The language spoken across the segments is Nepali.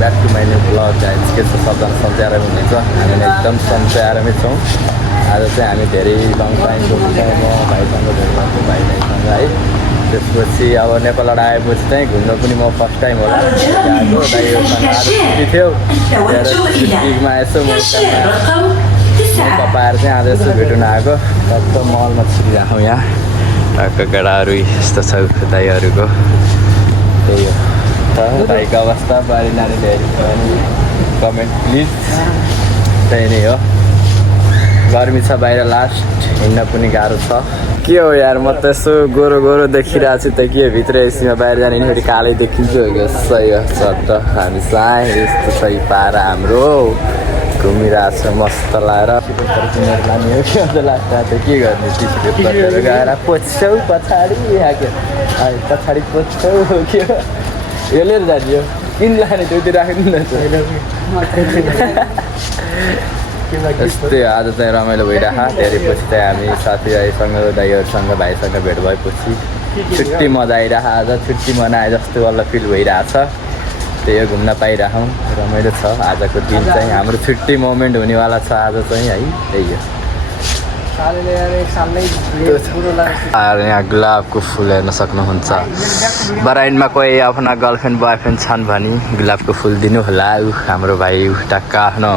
Back to my new blog guys. के छ सबजना सन्चै आरामै हुनुहुन्छ? हामी एकदम सन्चै आरामै छौँ। आज चाहिँ हामी धेरै लङ टाइमको छौँ म भाइसँग भेट गर्छु भाइसँग है। त्यसपछि अब नेपालबाट आएपछि चाहिँ घुम्न पनि म फर्स्ट टाइम होला गएको। दाइहरूसँग आज छुट्टी थियो, छुट्टीमा यसो मौका पाएर चाहिँ आज यसो भेट्न आएको। टक्क मलमा छिरिरहेको यहाँ टक्क केटाहरू यस्तो छ दाइहरूको। त्यही हो भाइको अवस्था। बारी नानीले हेरेको भने कमेन्ट प्लिज। त्यही नै हो, गर्मी छ बाहिर, लास्ट हिँड्न पनि गाह्रो छ। के हो यार, म त यसो गोरो गोरो देखिरहेको छु त के भित्र एसीमा बाहिर जाने फेरि कालै देखिन्छु। सही हो चट्ट हामी साइ यस्तो छ पारा हाम्रो घुमिरहेको छ मस्त लाएर। किनेर लाने हो कि अन्त लास्ट त के गर्ने, टिस्यु पेपरहरू गएर पोच्छौ पछाडि पछाडि पोच्छौ के हो यो लिएर जाने हो किन लाने त्यो राख्नु न। यस्तै आज चाहिँ रमाइलो भइरहेको। धेरै पछि चाहिँ हामी साथीभाइसँग दाइहरूसँग भाइसँग भेट भएपछि छुट्टी मजा आइरहेको। आज छुट्टी मनाए जस्तो वाला फिल भइरहेछ। त्यही हो, घुम्न पाइरहेछौँ, रमाइलो छ। आजको दिन चाहिँ हाम्रो छुट्टी मोमेन्ट हुनेवाला छ आज चाहिँ है। त्यही हो। यहाँ गुलाबको फुल हेर्न सक्नुहुन्छ। बराइनमा कोही आफ्ना गर्लफ्रेन्ड बोयफ्रेन्ड छन् भने गुलाबको फुल दिनु होला। हाम्रो भाइ टक्क आफ्नो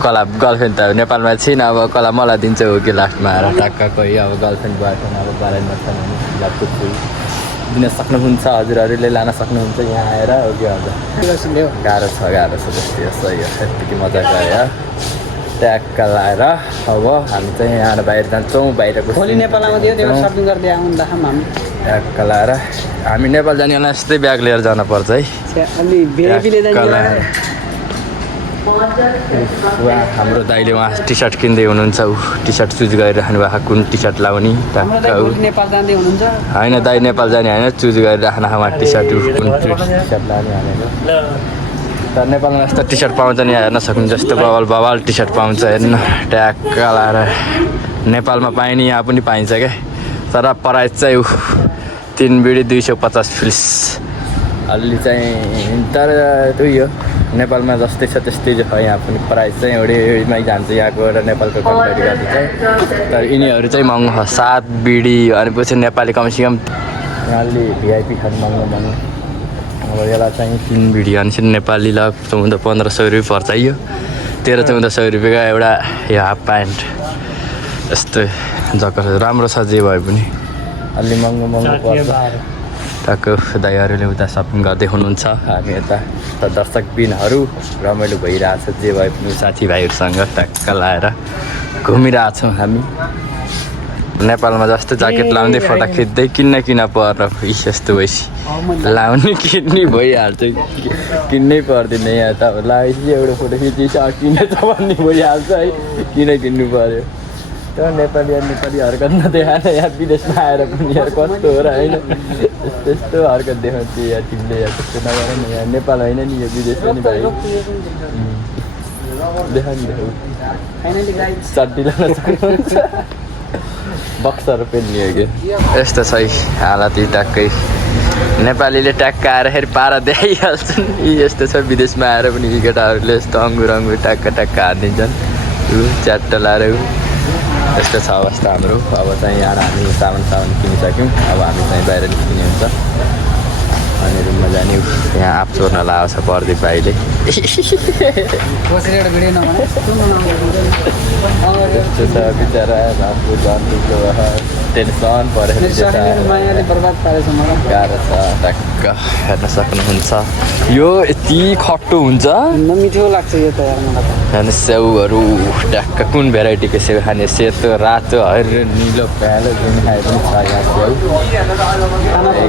कला गर्लफ्रेन्ड त नेपालमा छैन, अब कला मलाई दिन्छ हो कि लास्टमा आएर टक्क कोही अब गर्लफ्रेन्ड बोयफ्रेन्ड अब बराइनमा छन् भने गुलाबको फुल दिन सक्नुहुन्छ। हजुरहरूले लान सक्नुहुन्छ यहाँ आएर हो कि हजुर। गाह्रो छ जस्तै सही हो। यत्तिकै मजा गयो ट्याक्क लाएर। अब हामी चाहिँ यहाँ बाहिर जान्छौँ। बाहिरको भोलि नेपालमा दियो त्यो सपिङ गर्दै आउँदा हामी ट्याक्क लाएर हामी नेपाल जानेलाई यस्तै ब्याग लिएर जानुपर्छ है। हाम्रो दाइले उहाँ टी सर्ट किन्दै हुनुहुन्छ। ऊ टी सर्ट चुज गरिराख्नु भएको कुन टी सर्ट लाउने टक्क। नेपाल जाँदै हुनुहुन्छ होइन दाइ नेपाल जाने होइन, चुज गरिराख्नु उहाँ टी सर्ट कुन टी सर्ट लाने भनेको। तर नेपालमा यस्तो टी सर्ट पाउँछ नि हेर्न सक्नु, जस्तो बवाल टी सर्ट पाउँछ हेर्नु ट्याक्क लाएर। नेपालमा पाइने यहाँ पनि पाइन्छ क्या, तर प्राइस चाहिँ 3 बिडी 250 फिल्स अलि चाहिँ। तर त्यही हो, नेपालमा जस्तै छ त्यस्तै छ यहाँ पनि। प्राइस चाहिँ एउटैमै जान्छ यहाँको र नेपालको कम्पेयर गर्दा चाहिँ। तर यिनीहरू चाहिँ महँगो छ 7 बिडी भनेपछि नेपाली कमसेकम अलि भिआइपी खानु महँगो। अब यसलाई चाहिँ 3 बिडी भनेपछि नेपाली ल 1400-1500 रुपियाँ पर्छ यो। 1300-1400 रुपियाँको एउटा यो हाफ प्यान्ट यस्तो जक्कर राम्रो छ। जे भए पनि अलि महँगो पर्छ। टक्क दाइहरूले उता सपिङ गर्दै हुनुहुन्छ, हामी यता दर्शकबिनहरू रमाइलो भइरहेछ। जे भए पनि साथीभाइहरूसँग टक्क लाएर घुमिरहेछौँ हामी। नेपालमा जस्तो ज्याकेट लाउँदै फोटो खिच्दै किन्न पर्न यस्तो भएपछि लाउने किन्ने भइहाल्छ, किन्नै पर्दैन। यहाँ त अब लगाएपछि एउटा फोटो खिचेपछि किनेछ भन्ने भइहाल्छ है, किन किन्नु पऱ्यो। तर नेपाली हरकत नदेखाएर यहाँ विदेशमा आएर पनि यहाँ कस्तो हो र होइन, यस्तो हरकत देखाउँछ यहाँ तिमीले। यहाँ त्यस्तो नगर नि, यहाँ नेपाल होइन नि यो विदेश पनि भाइ। देखा नि चड्डी लान सक्नुहुन्छ, बक्सहरू पेन्ने हो कि यस्तो छ हालत। टक्कै नेपालीले ट्याक्क आएर फेरि पारा देखाइहाल्छन्। यस्तो छ विदेशमा आएर पनि यी केटाहरूले यस्तो अङ्गुर टक्क हानिदिन्छन् च्याट्ट लाएर। यस्तो छ अवस्था हाम्रो। अब चाहिँ यहाँ हामी साबुन किनिसक्यौँ। अब हामी चाहिँ बाहिर निस्किने हुन्छ अनि रुममा जाने। यहाँ आफ चोर्न लगाएको छ प्रदीप भाइले। यस्तो छ बिचरा टेन्सन परेर गाह्रो छ। टक्क हेर्न सक्नुहुन्छ यो यति खट्टो हुन्छ, मिठो लाग्छ यो त हेर्नु स्याउहरू ट्याक्क कुन भेराइटीको स्याउ खाने, सेतो रातो हरियो निलो प्यालो जुन खाए पनि छ यहाँ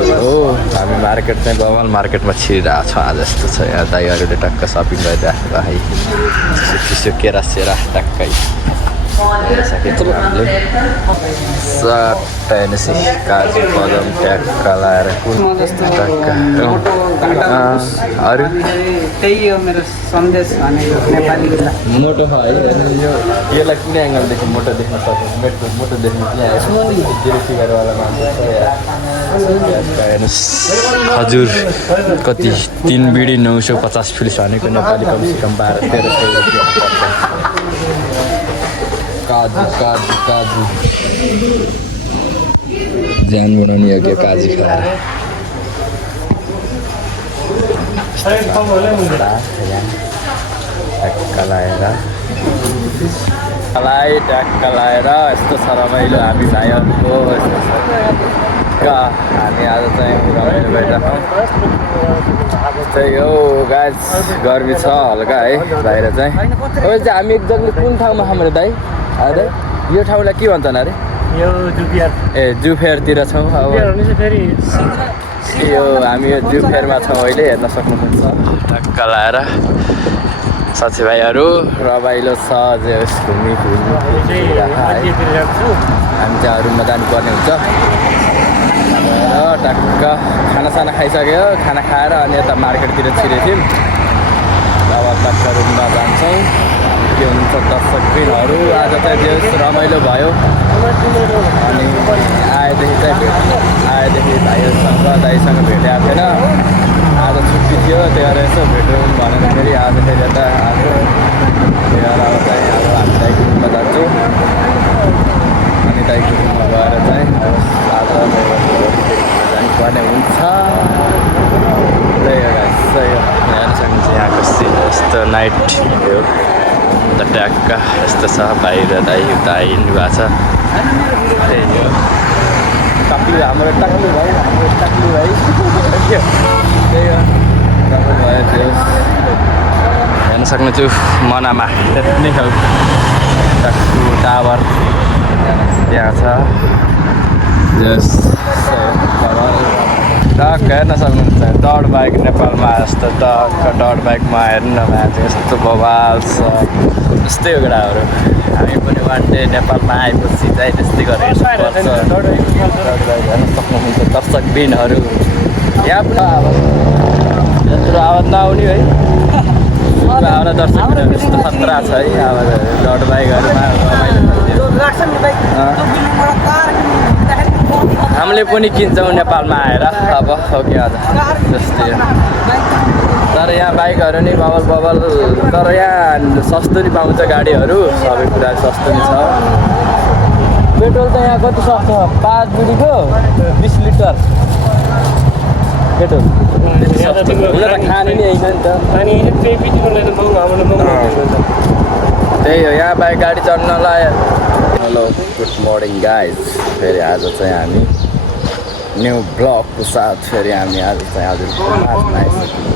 स्याउ। हो हामी मार्केट चाहिँ बवाल मार्केटमा छिरिरहेको छ आज। यस्तो छ यहाँ दाइहरूले टक्क सपिङ गरिराख्नु है। चिसो केरा सेरा टक्कै ल्याइसकेको हामीले सट्टै हेर्नुहोस् काजु बदाम ट्याक्का लाएर अरू त्यही हो मेरो सन्देश भनेको नेपालीलाई मोटो छ है यसलाई कुन एङ्गलदेखि मोटो देख्न सक्छ मोटो देख्नु जिरोसिगरवाला मान्छे हेर्नुहोस् खजुर कति 3 बिडी 950 फिल्स भनेको नेपाली कमसेकम 12-1300 रुपियाँ पर्छ काजु काजु काजु ज्यान बनाउने योग्य काजु खाएर ट्याक्का लाएर यस्तो छ रमाइलो हामी भाइहरूको हामी आज चाहिँ रमाइलो गरिरहेको त्यही हो गाइस गर्मी छ हल्का है बाहिर चाहिँ हामी एक्ज्याक्टली कुन ठाउँमा छौँ अरे दाइ अरे यो ठाउँलाई के भन्छन् अरे यो जुफेयर ए जुफेयरतिर छौँ अब यो हामी यो जुफेयरमा छौँ अहिले हेर्न सक्नुहुन्छ ट्याक्का लाएर साथीभाइहरू रमाइलो छ घुम्नु हामी चाहिँ रुममा जानुपर्ने हुन्छ र टक्क खानासाना खाइसक्यो खाना खाएर अनि यता मार्केटतिर छिरेको थियौँ अब टक्क रुममा जान्छौँ के हुन्छ दर्शकबिनहरू आज चाहिँ देश रमाइलो भयो अनि आएदेखि भाइहरूसँग दाइसँग भेटेको थिएन आज छुट्टी थियो त्यही भएर यसो भेटौँ भनेर फेरि आज फेरि यता आएको त्यही भएर अब चाहिँ अब हामी दाइको रुममा जान्छौँ अनि दाइको रुममा गएर चाहिँ आज जानुपर्ने हुन्छ त्यही हो हेर्न सक्नुहुन्छ यहाँको सिन यस्तो नाइट भ्यू अन्त ट्याक्का यस्तो छ बाहिर दाइ उता हिँड्नु भएको छ त्यही हो टाक्लु हाम्रो टाक्लु भाइ त्यही हो राम्रो भयो त्यो हेर्न सक्नुहुन्छ मनामा यति खालको टाक्लु टावर त्यहाँ छ टक्क हेर्न सक्नुहुन्छ डट बाइक नेपालमा यस्तो टक्क डट बाइकमा हेर्नु न मान्छे यस्तो बवाल छ यस्तै हो केटाहरू हामी पनि वान डे नेपालमा आएपछि चाहिँ त्यस्तै गरेर हेर्नुपर्छ डट बाइक हेर्न सक्नुहुन्छ दर्शकबिनहरू यहाँ पनि आवाज यत्रो आवाज नआउने है आएर दर्शकबिनहरू यस्तो खतरा छ है आवाजहरू डट बाइकहरूमा हामीले पनि किन्छौँ नेपालमा आएर अब हो कि आज जस्तै तर यहाँ बाइकहरू नि बबल तर यहाँ सस्तो नि पाउँछ गाडीहरू सबै कुरा सस्तो नि छ पेट्रोल त यहाँ कति सक्छ 5 बुढीको 20 लिटर पेट्रोल खाने नि होइन नि त त्यही हो यहाँ बाइक गाडी चढ्नलाई हेलो गुड मर्निङ गाइज फेरि आज चाहिँ हामी न्यू ब्लगको साथ फेरि हामी आज चाहिँ हजुर मार्चमा आइसकेको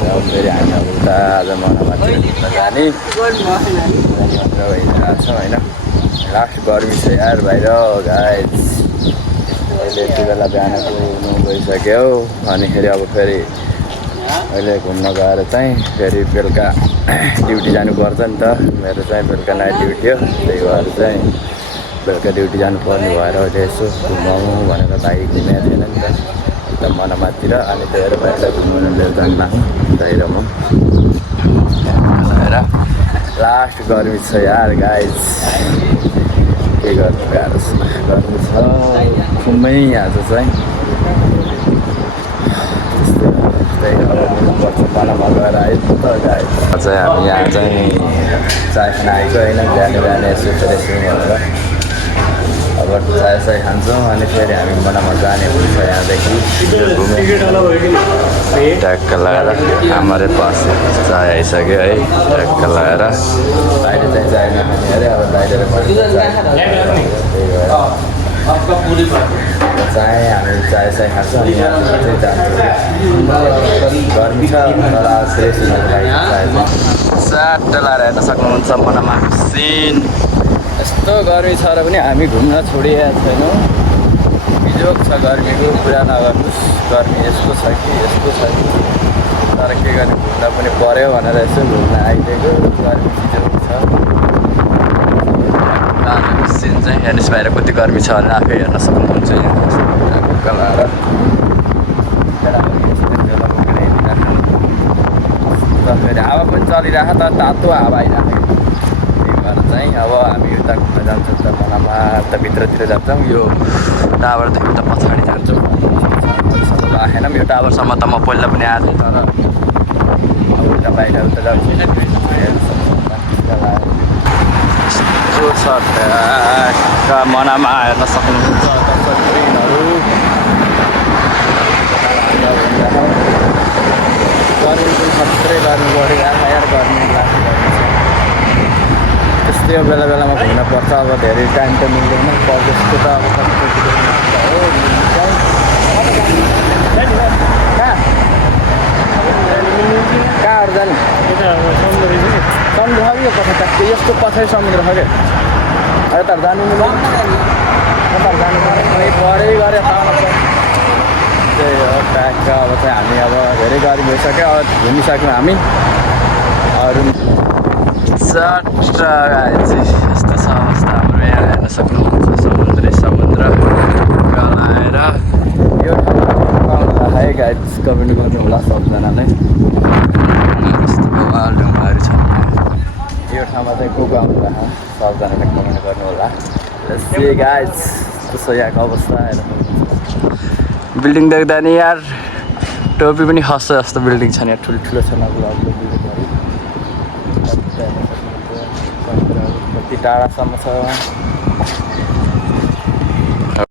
छौँ फेरि हामी अब उता आज मनामाथि जाने भइरहेको छ होइन लास्ट गर्मी छ यार बाहिर गाइज अहिले यति बेला बिहानको 9 बजिसक्यो अनि फेरि अब फेरि अहिले घुम्न गएर चाहिँ फेरि बेलुका ड्युटी जानुपर्छ नि त मेरो चाहिँ बेलुका नाइट ड्युटी हो त्यही भएर चाहिँ बेलुका ड्युटी जानुपर्ने भएर अहिले यसो घुमाउँ भनेर भाइ घुमेको थिएन नि त एकदम मनामातिर अनि त्यही भएर भाइलाई घुमाउन लिएर जान्न बाहिरमा लास्ट गर्मी छ यार गाइज के गर्नु गाह्रो छ गर्मी छ घुमै आज चाहिँ पर्छ पानामा गएर आयो त गाई चाहिँ हामी यहाँ चाहिँ चाय खान आएको होइन बिहान यसो फ्रेस भनेर अब चाय खान्छौँ अनि फेरि हामी मनामा जाने हुन्छ यहाँदेखि ट्याक्क लगाएर आमाले बस्यो चाय आइसक्यो है ट्याक्क लगाएर बाहिर चाहिँ चाय नखाने अरे अब बाहिर चाय हामी चाय खान्छौँ अनि चाहिँ जान्छौँ गर्मी छ तर फ्रेस हुनको लागि साट लाएर हेर्न सक्नुहुन्छ मनामाको सिन यस्तो गर्मी छ र पनि हामी घुम्न छोडिएको छैनौँ बिजोग छ गर्मीको कुरा नगर्नुहोस् गर्मी यस्तो छ कि तर के गर्ने घुम्न पनि पऱ्यो भनेर यसो घुम्न आइदिएको गर्मी बिजोग छ आजको सिन चाहिँ हेर्नुहोस् बाहिर कति गर्मी छ भनेर आफै हेर्न सक्नुहुन्छ यहाँ कलाएर फेरि हावा पनि चलिरहेको तर तातो हावा आइरहेको त्यही भएर चाहिँ अब हामी उता घुम्न जान्छौँ त मनामा त भित्रतिर जान्छौँ यो टावरदेखि उता पछाडि जान्छौँ अहिलेसम्म आएन यो टावरसम्म त म पहिला पनि आएको तर अब उता बाहिर उता जान्छु यस्तो छ मनामा हेर्न सक्नुहुन्छ ट्रेनहरू गर्मी पनि खत्रै गर्मी बढिरहेको यार गर्मी त्यस्तै हो बेला बेलामा घुम्न पर्छ अब धेरै टाइम त मिल्दैन परदेशको त अब हो कहाँहरू जाने समुद्र छ यो पछाडि ट्याक्कै यस्तो पछाडि समुद्र छ क्या यताहरू जानु मिल्दैन यताहरू जानु मिल्दैन परै गरे त्यही हो ट्याक्क अब चाहिँ हामी अब धेरै गाडी भइसक्यो अब घुमिसक्यौँ हामी अरू यस्तो छ अवस्था हाम्रो यहाँ हेर्न सक्नुहुन्छ समुद्र गलाएर यो ठाउँमा है गाइड्स कमेन्ट गर्नु होला सबजनाले यस्तो बवाल ढुङ्गाहरू छ यो ठाउँमा चाहिँ को आउनु सबजनाले कमेन्ट गर्नु होला गाइड्स त्यस्तो यहाँको अवस्था हेर्न बिल्डिङ देख्दा नि यार टोपी पनि खस्छ जस्तो बिल्डिङ छ नि यहाँ ठुल्ठुलो छ अग्लो बिल्डिङहरू कति टाढासम्म छ